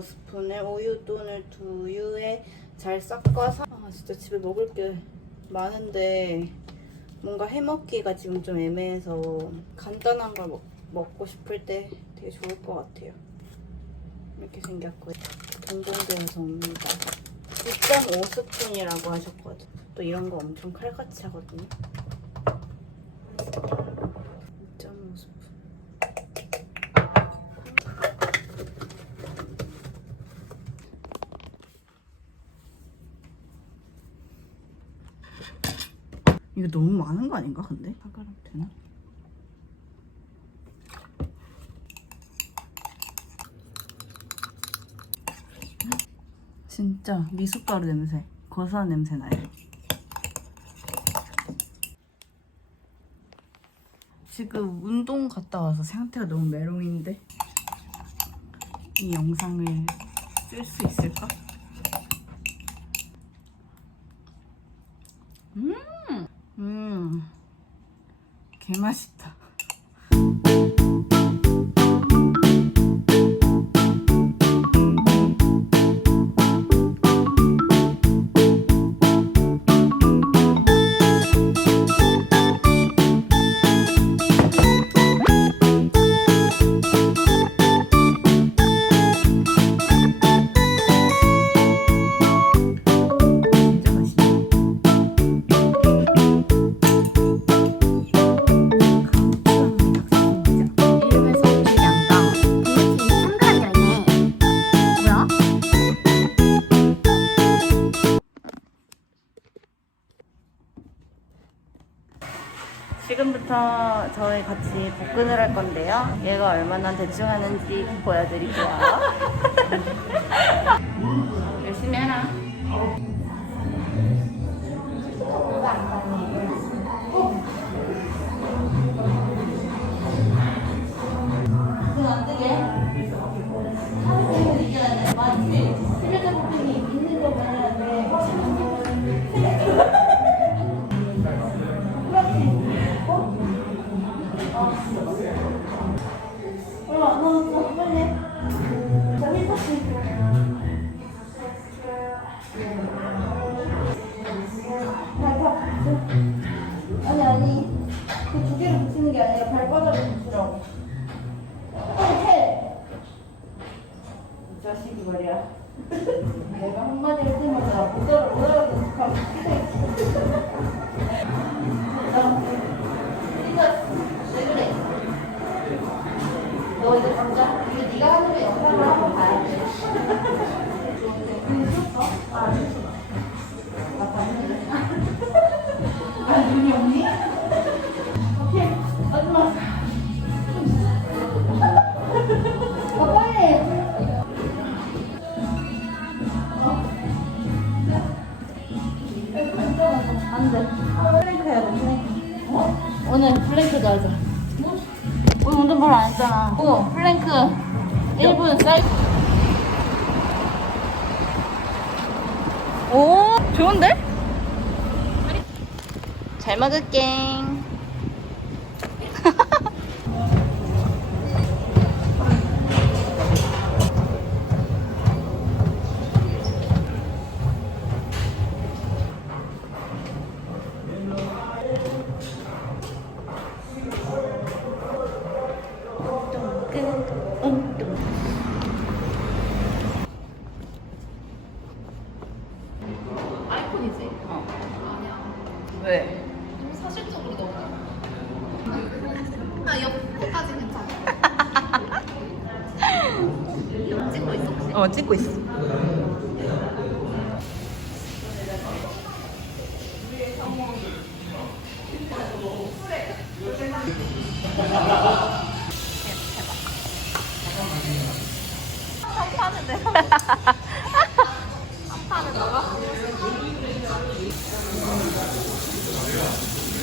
스푼의 우유 또는 두유에 잘 섞어서 아 진짜 집에 먹을 게 많은데 뭔가 해먹기가 지금 좀 애매해서 간단한 걸 먹, 먹고 싶을 때 되게 좋을 것 같아요. 이렇게 생겼고요. 동동되어서 옵니다 2.5 스푼이라고 하셨거든. 또 이런 거 엄청 칼같이 하거든요 2.5 스푼 이거 너무 많은 거 아닌가 근데? 사그램 되나? 진짜 미숫가루 냄새 고소한 냄새 나요 지금 운동 갔다 와서 상태가 너무 메롱인데 이 영상을 쓸 수 있을까? 음, 개맛있다. 지금부터 저희 같이 복근을 할 건데요. 얘가 얼마나 대충 하는지 보여드릴게요. 열심히 해라. 아니, 아니. 그 두 개를 붙이는 게 아니라 발바닥을 붙이라고. 해! 이 자식이 말이야. 내가 한마디 할 때마다 못 알아 좋은데? 잘 먹을게. 사실적으로 너무. 아, 옆에까지 괜찮아. 찍고 있어, 혹시? 어, 찍고 있어. 한 판인데.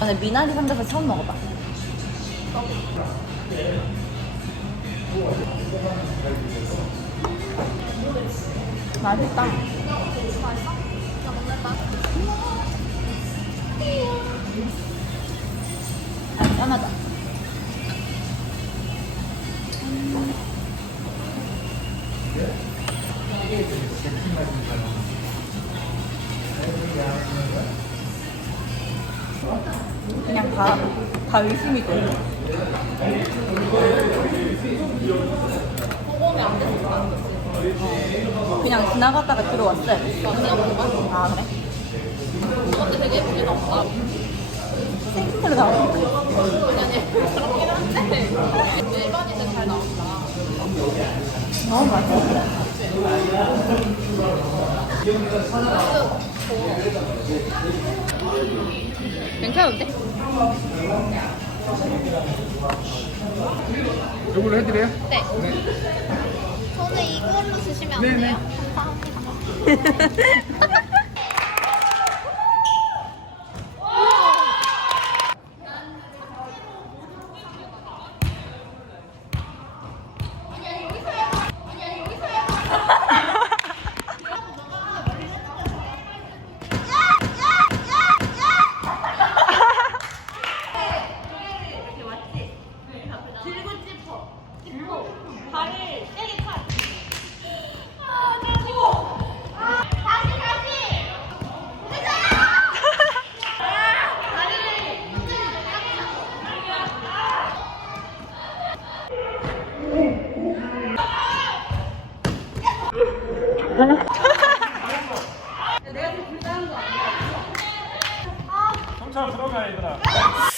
오늘 미나리 삼겹살 처음 먹어봐. 맛있다. 아, 짠하다. 그냥 다, 다 의심이 돼. 그냥 지나갔다가 들어왔어요. 아, 그래? 근데 되게 예쁘게 나온다. 생크로. 아니, 아니, 그렇긴 한데. 일반인들 잘 나온다. 너무 맛있어. 괜찮은데? 이걸로 해드려요? 네. 저는 이걸로 주시면 안. 돼요? 감사합니다. 청차 들어가 얘들아. Cause you